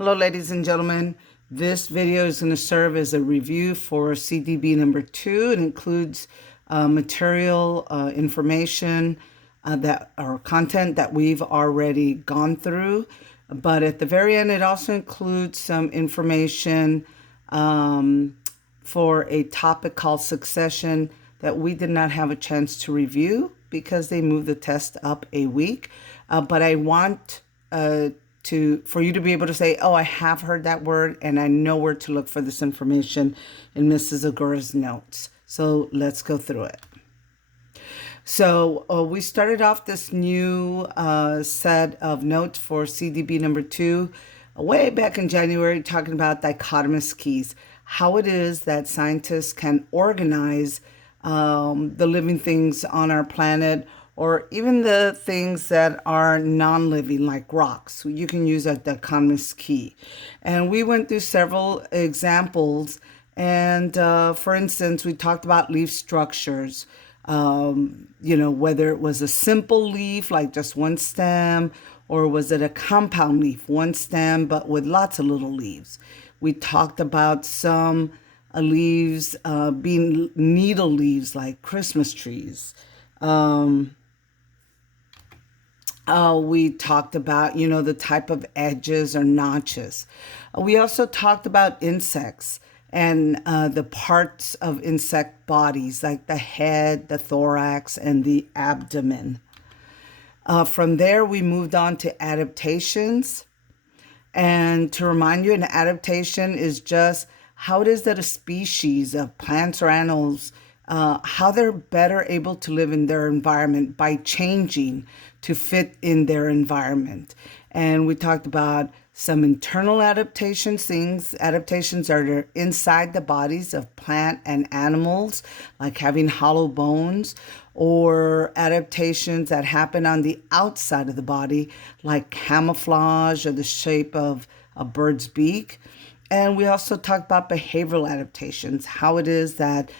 Hello, ladies and gentlemen. This video is going to serve as a review for CDB number 2. It includes material, information or content that we've already gone through. But at the very end, it also includes some information for a topic called succession that we did not have a chance to review because they moved the test up a week. But I want for you to be able to say, oh, I have heard that word and I know where to look for this information in Mrs. Ogura's notes. So let's go through it. So we started off this new set of notes for CDB number 2 way back in January, talking about dichotomous keys, how it is that scientists can organize the living things on our planet, or even the things that are non-living, like rocks. You can use a dichotomous key. And we went through several examples. And for instance, we talked about leaf structures, whether it was a simple leaf, like just one stem, or was it a compound leaf, one stem, but with lots of little leaves. We talked about some leaves being needle leaves, like Christmas trees. We talked about, the type of edges or notches. We also talked about insects and the parts of insect bodies, like the head, the thorax, and the abdomen. From there, we moved on to adaptations. And to remind you, an adaptation is just how it is that a species of plants or animals, how they're better able to live in their environment by changing to fit in their environment. And we talked about some internal adaptations. Adaptations are inside the bodies of plant and animals, like having hollow bones, or adaptations that happen on the outside of the body, like camouflage or the shape of a bird's beak. And we also talked about behavioral adaptations, how it is that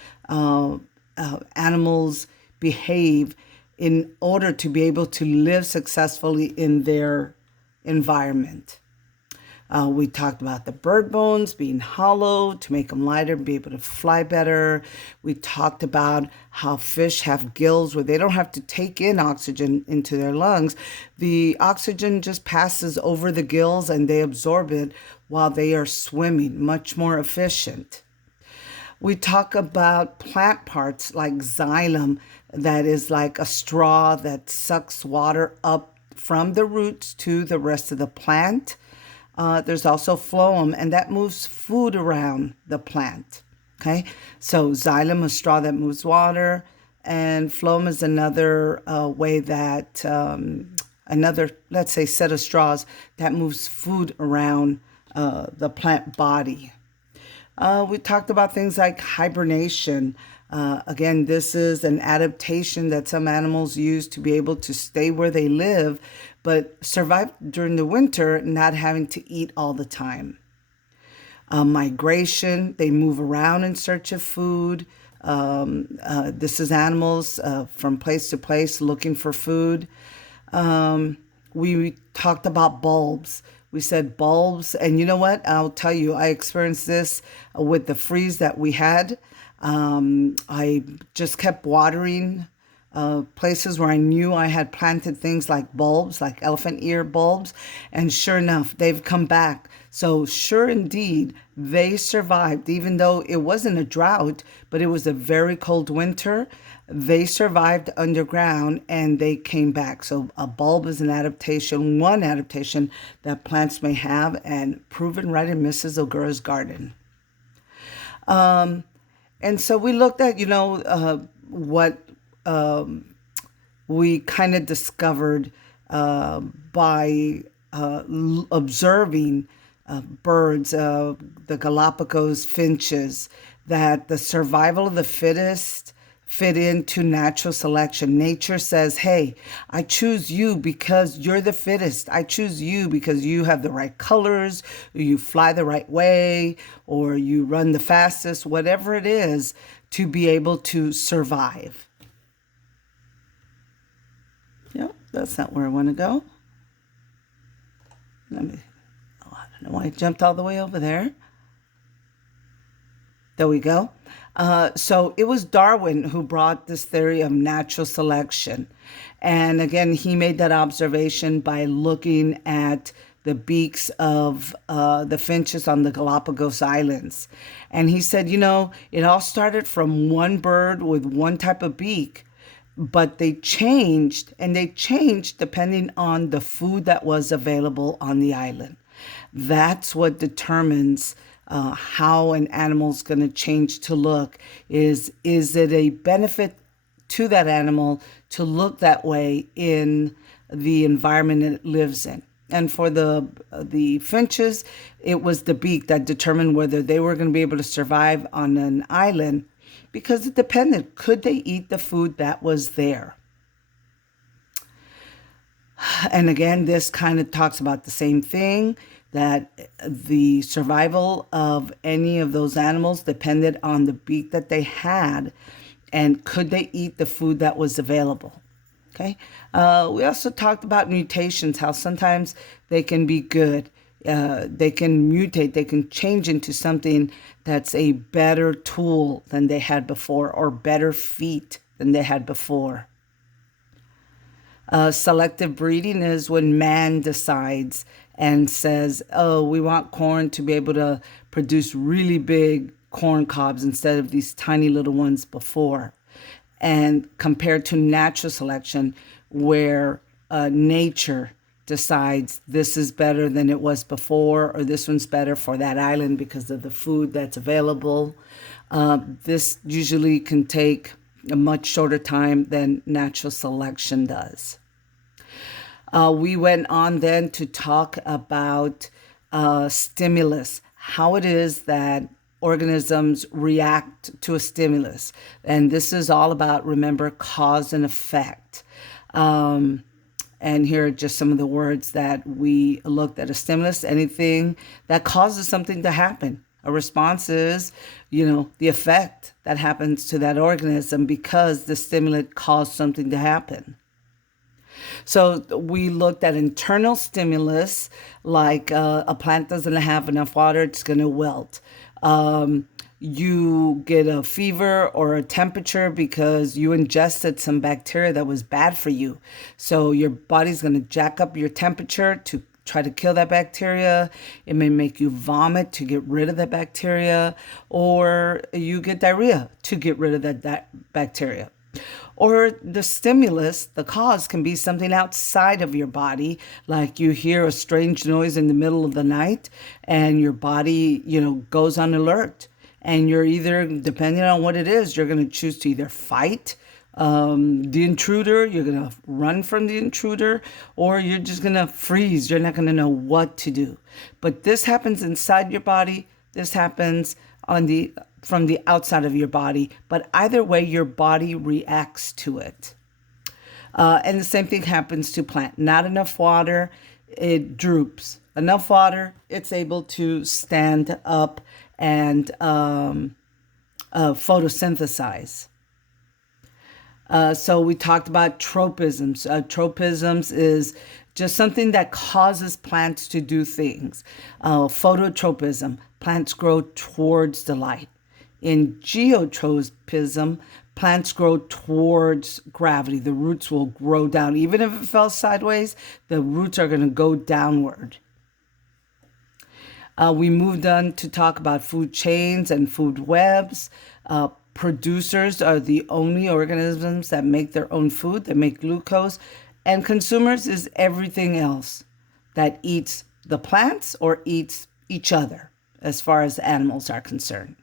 animals behave in order to be able to live successfully in their environment. We talked about the bird bones being hollow to make them lighter and be able to fly better. We talked about how fish have gills where they don't have to take in oxygen into their lungs. The oxygen just passes over the gills and they absorb it while they are swimming, much more efficient. We talk about plant parts like xylem, that is like a straw that sucks water up from the roots to the rest of the plant. There's also phloem, and that moves food around the plant. Okay, so xylem, a straw that moves water, and phloem is another way that another, let's say, set of straws that moves food around the plant body. We talked about things like hibernation. Again, this is an adaptation that some animals use to be able to stay where they live, but survive during the winter, not having to eat all the time. Migration, they move around in search of food. This is animals from place to place looking for food. We talked about bulbs. We said bulbs, and you know what? I'll tell you, I experienced this with the freeze that we had. I just kept watering places where I knew I had planted things like bulbs, like elephant ear bulbs, and sure enough, they've come back. So sure indeed, they survived, even though it wasn't a drought, but it was a very cold winter. They survived underground and they came back. So a bulb is an adaptation, one adaptation that plants may have, and proven right in Mrs. Ogura's garden. And so we looked at, what we kind of discovered by observing birds, the Galapagos finches, that the survival of the fittest fit into natural selection. Nature says, hey, I choose you because you're the fittest. I choose you because you have the right colors, or you fly the right way, or you run the fastest, whatever it is, to be able to survive. Yep, that's not where I want to go. Let me, I don't know why I jumped all the way over there. There we go. So it was Darwin who brought this theory of natural selection. And again, he made that observation by looking at the beaks of the finches on the Galapagos Islands. And he said, it all started from one bird with one type of beak, but they changed, and they changed depending on the food that was available on the island. That's what determines how an animal's going to change to look. Is it a benefit to that animal to look that way in the environment it lives in? And for the finches, it was the beak that determined whether they were going to be able to survive on an island, because it depended. Could they eat the food that was there? And again, this kind of talks about the same thing, that the survival of any of those animals depended on the beak that they had, and could they eat the food that was available. Okay. We also talked about mutations, how sometimes they can be good. They can mutate, they can change into something that's a better tool than they had before, or better feet than they had before. Selective breeding is when man decides and says, oh, we want corn to be able to produce really big corn cobs instead of these tiny little ones before. And compared to natural selection, where nature decides this is better than it was before, or this one's better for that island because of the food that's available. This usually can take a much shorter time than natural selection does. We went on then to talk about stimulus, how it is that organisms react to a stimulus. And this is all about, remember, cause and effect. And here are just some of the words that we looked at. A stimulus, anything that causes something to happen. A response is, the effect that happens to that organism because the stimulant caused something to happen. So we looked at internal stimulus, like a plant doesn't have enough water, it's going to wilt. You get a fever or a temperature because you ingested some bacteria that was bad for you. So your body's going to jack up your temperature to try to kill that bacteria. It may make you vomit to get rid of that bacteria, or you get diarrhea to get rid of that bacteria. Or the stimulus, the cause, can be something outside of your body, like you hear a strange noise in the middle of the night and your body, goes on alert. And you're either, depending on what it is, you're going to choose to either fight the intruder, you're going to run from the intruder, or you're just going to freeze. You're not going to know what to do. But this happens inside your body. This happens from the outside of your body. But either way, your body reacts to it. And the same thing happens to plant. Not enough water, it droops. Enough water, it's able to stand up and photosynthesize. So we talked about tropisms. Tropisms is just something that causes plants to do things. Phototropism, plants grow towards the light. In geotropism, plants grow towards gravity. The roots will grow down. Even if it fell sideways, the roots are going to go downward. We moved on to talk about food chains and food webs. Producers are the only organisms that make their own food, that make glucose. And consumers is everything else that eats the plants or eats each other, as far as animals are concerned.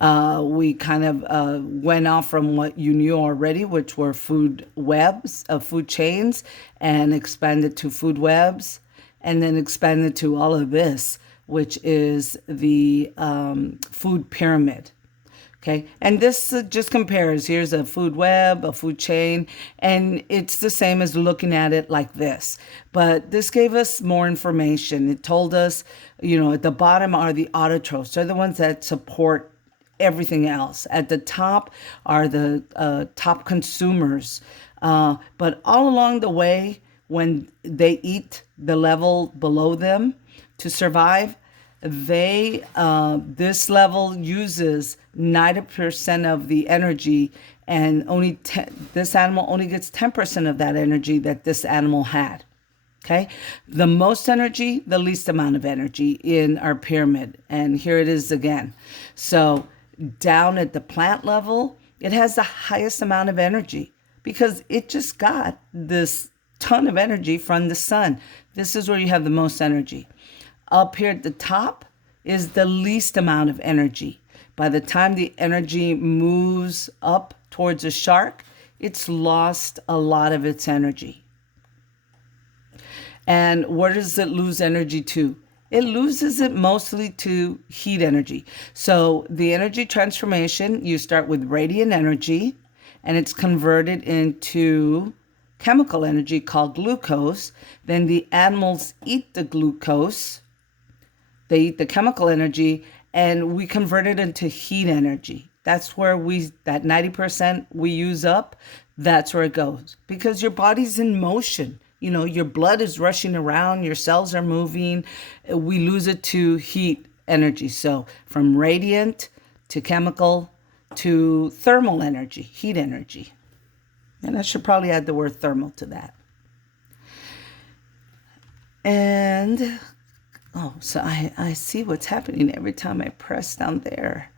We kind of went off from what you knew already, which were food webs, food chains, and expanded to food webs, and then expanded to all of this, which is the food pyramid. Okay, and this just compares. Here's a food web, a food chain, and it's the same as looking at it like this. But this gave us more information. It told us, at the bottom are the autotrophs. They're the ones that support everything else. At the top are the top consumers. But all along the way, when they eat the level below them, to survive, this level uses 90% of the energy, and this animal only gets 10% of that energy that this animal had. Okay, the most energy, the least amount of energy in our pyramid. And here it is again. So down at the plant level, it has the highest amount of energy because it just got this ton of energy from the sun. This is where you have the most energy. Up here at the top is the least amount of energy. By the time the energy moves up towards a shark, it's lost a lot of its energy. And where does it lose energy to? It loses it mostly to heat energy. So the energy transformation, you start with radiant energy, and it's converted into chemical energy called glucose. Then the animals eat the glucose. They eat the chemical energy, and we convert it into heat energy. That's where that 90% we use up, that's where it goes. Because your body's in motion. You know, your blood is rushing around, your cells are moving. We lose it to heat energy. So from radiant to chemical to thermal energy, heat energy. And I should probably add the word thermal to that. And, so I see what's happening every time I press down there.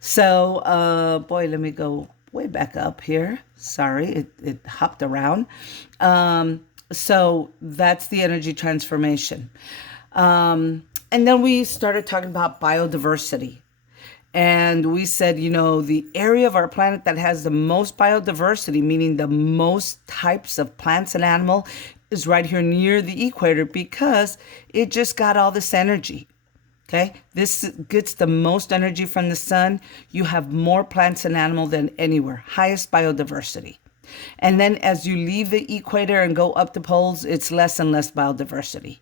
So, let me go way back up here. Sorry, it hopped around. So that's the energy transformation. And then we started talking about biodiversity. And we said, the area of our planet that has the most biodiversity, meaning the most types of plants and animal, is right here near the equator because it just got all this energy. Okay, this gets the most energy from the sun. You have more plants and animal than anywhere, highest biodiversity. And then as you leave the equator and go up the poles, it's less and less biodiversity.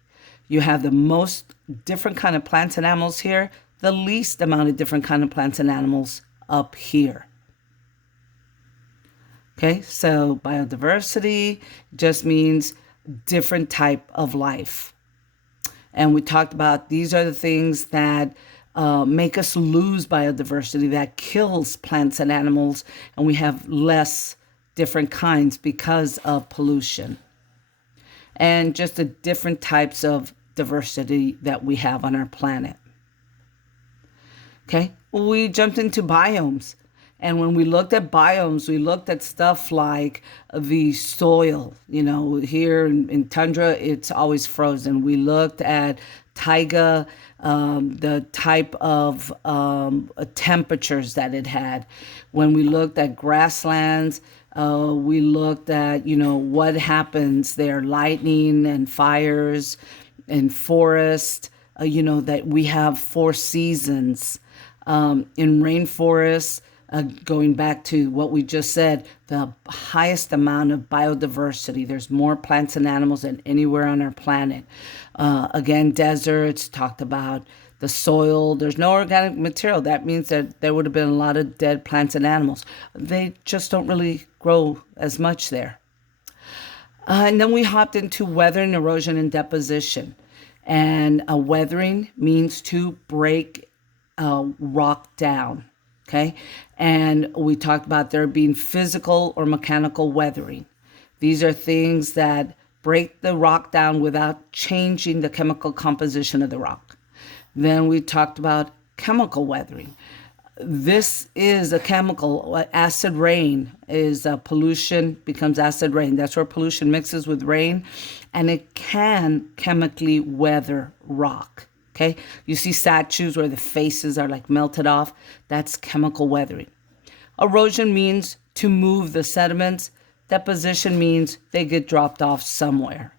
You have the most different kind of plants and animals here, the least amount of different kind of plants and animals up here. Okay, so biodiversity just means different type of life. And we talked about these are the things that make us lose biodiversity, that kills plants and animals, and we have less different kinds because of pollution. And just the different types of diversity that we have on our planet. Okay, we jumped into biomes. And when we looked at biomes, we looked at stuff like the soil. Here in tundra, it's always frozen. We looked at taiga, the type of temperatures that it had. When we looked at grasslands, we looked at, what happens there, lightning and fires and forest, that we have 4 seasons. In rainforests, going back to what we just said, the highest amount of biodiversity. There's more plants and animals than anywhere on our planet. Again, deserts, talked about the soil. There's no organic material. That means that there would have been a lot of dead plants and animals. They just don't really grow as much there. And then we hopped into weathering, erosion, and deposition. And weathering means to break rock down. Okay, and we talked about there being physical or mechanical weathering. These are things that break the rock down without changing the chemical composition of the rock. Then we talked about chemical weathering. This is a chemical. Acid rain is pollution becomes acid rain. That's where pollution mixes with rain, and it can chemically weather rock. Okay, you see statues where the faces are like melted off. That's chemical weathering. Erosion means to move the sediments. Deposition means they get dropped off somewhere.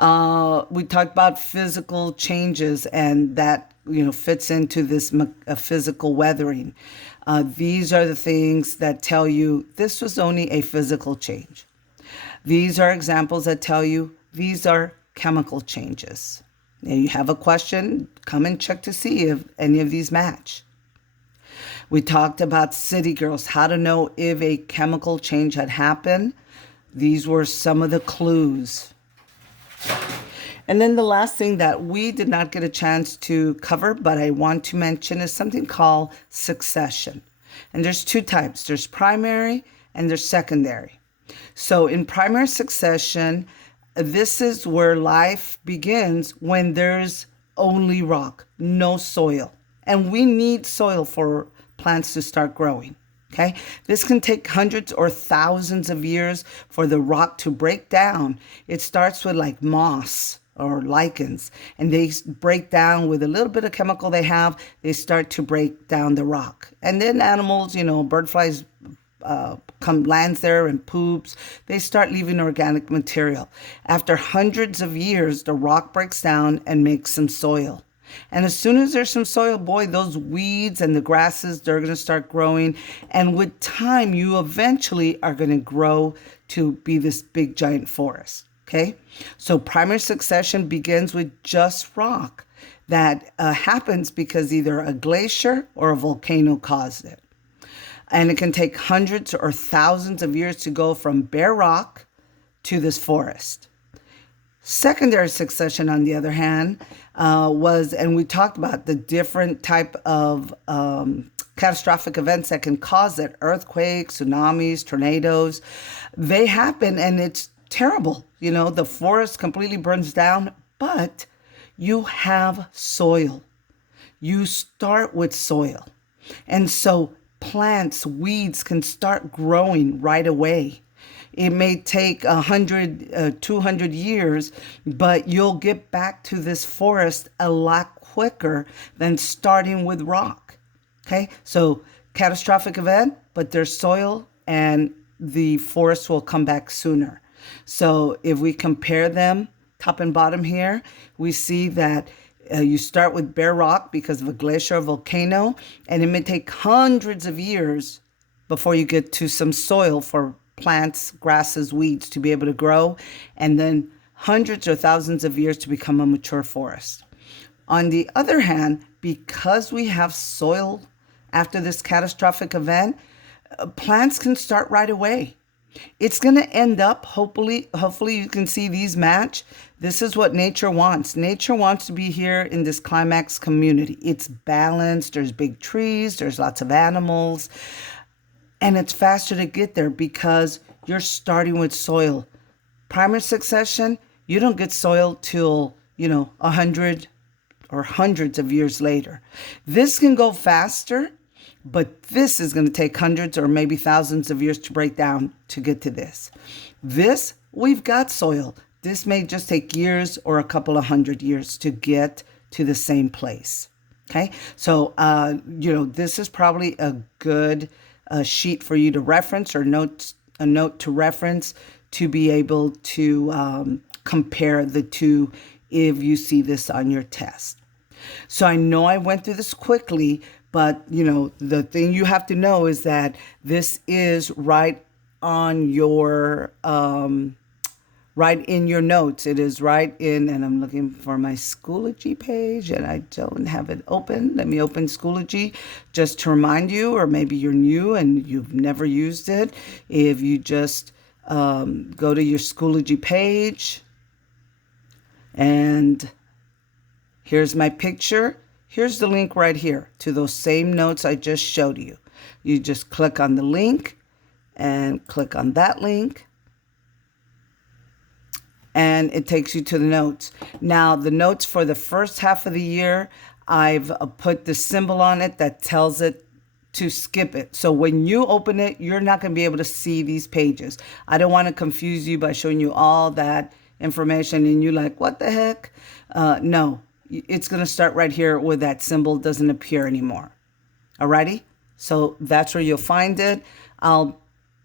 We talked about physical changes, and that fits into this physical weathering. These are the things that tell you this was only a physical change. These are examples that tell you these are chemical changes. Now you have a question, come and check to see if any of these match. We talked about city girls, how to know if a chemical change had happened. These were some of the clues. And then the last thing that we did not get a chance to cover, but I want to mention, is something called succession. And there's two types. There's primary and there's secondary. So in primary succession, this is where life begins when there's only rock, no soil. And we need soil for plants to start growing. Okay, this can take hundreds or thousands of years for the rock to break down. It starts with like moss or lichens, and they break down with a little bit of chemical they have. They start to break down the rock, and then animals, bird flies lands there and poops. They start leaving organic material. After hundreds of years, the rock breaks down and makes some soil. And as soon as there's some soil, boy, those weeds and the grasses, they're going to start growing. And with time, you eventually are going to grow to be this big giant forest. Okay. So primary succession begins with just rock that happens because either a glacier or a volcano caused it. And it can take hundreds or thousands of years to go from bare rock to this forest. Secondary succession, on the other hand, and we talked about the different type of catastrophic events that can cause it: earthquakes, tsunamis, tornadoes. They happen and it's terrible. The forest completely burns down, but you have soil. You start with soil. And so plants, weeds can start growing right away. It may take 100, 200 years, but you'll get back to this forest a lot quicker than starting with rock. Okay, so catastrophic event, but there's soil and the forest will come back sooner. So if we compare them top and bottom here, we see that you start with bare rock because of a glacier or volcano, and it may take hundreds of years before you get to some soil for plants, grasses, weeds to be able to grow, and then hundreds or thousands of years to become a mature forest. On the other hand, because we have soil after this catastrophic event, plants can start right away. It's going to end up, hopefully you can see these match. This is what nature wants. Nature wants to be here in this climax community. It's balanced. There's big trees. There's lots of animals. And it's faster to get there because you're starting with soil. Primary succession, you don't get soil till, 100 or hundreds of years later. This can go faster, but this is going to take hundreds or maybe thousands of years to break down to get to this. This, we've got soil. This may just take years or a couple of hundred years to get to the same place. Okay, so, this is probably a good sheet for you to reference, or a note to reference to be able to compare the two if you see this on your test. So I know I went through this quickly, but the thing you have to know is that this is right on your right in your notes. It is right in, and I'm looking for my Schoology page and I don't have it open. Let me open Schoology just to remind you, or maybe you're new and you've never used it. If you just go to your Schoology page, and here's my picture. Here's the link right here to those same notes I just showed you. You just click on the link and click on that link, and it takes you to the notes. Now, the notes for the first half of the year, I've put the symbol on it that tells it to skip it. So when you open it, you're not going to be able to see these pages. I don't want to confuse you by showing you all that information and you're like, what the heck? No, it's going to start right here where that symbol doesn't appear anymore. Alrighty? So that's where you'll find it. I'll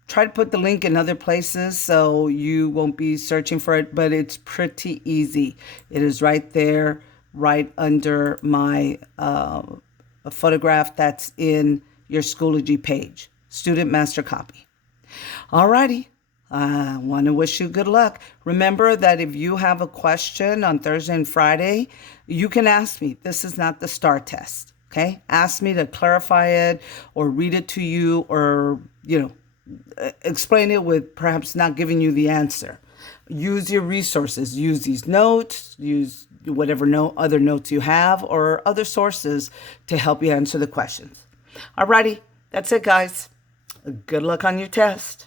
try to put the link in other places so you won't be searching for it, but it's pretty easy. It is right there, right under my photograph that's in your Schoology page, Student Master Copy. Alrighty. I want to wish you good luck. Remember that if you have a question on Thursday and Friday, you can ask me. This is not the STAR test, okay? Ask me to clarify it or read it to you, or, explain it with perhaps not giving you the answer. use your resources. Use these notes, use whatever other notes you have or other sources to help you answer the questions. Alrighty, that's it, guys. Good luck on your test.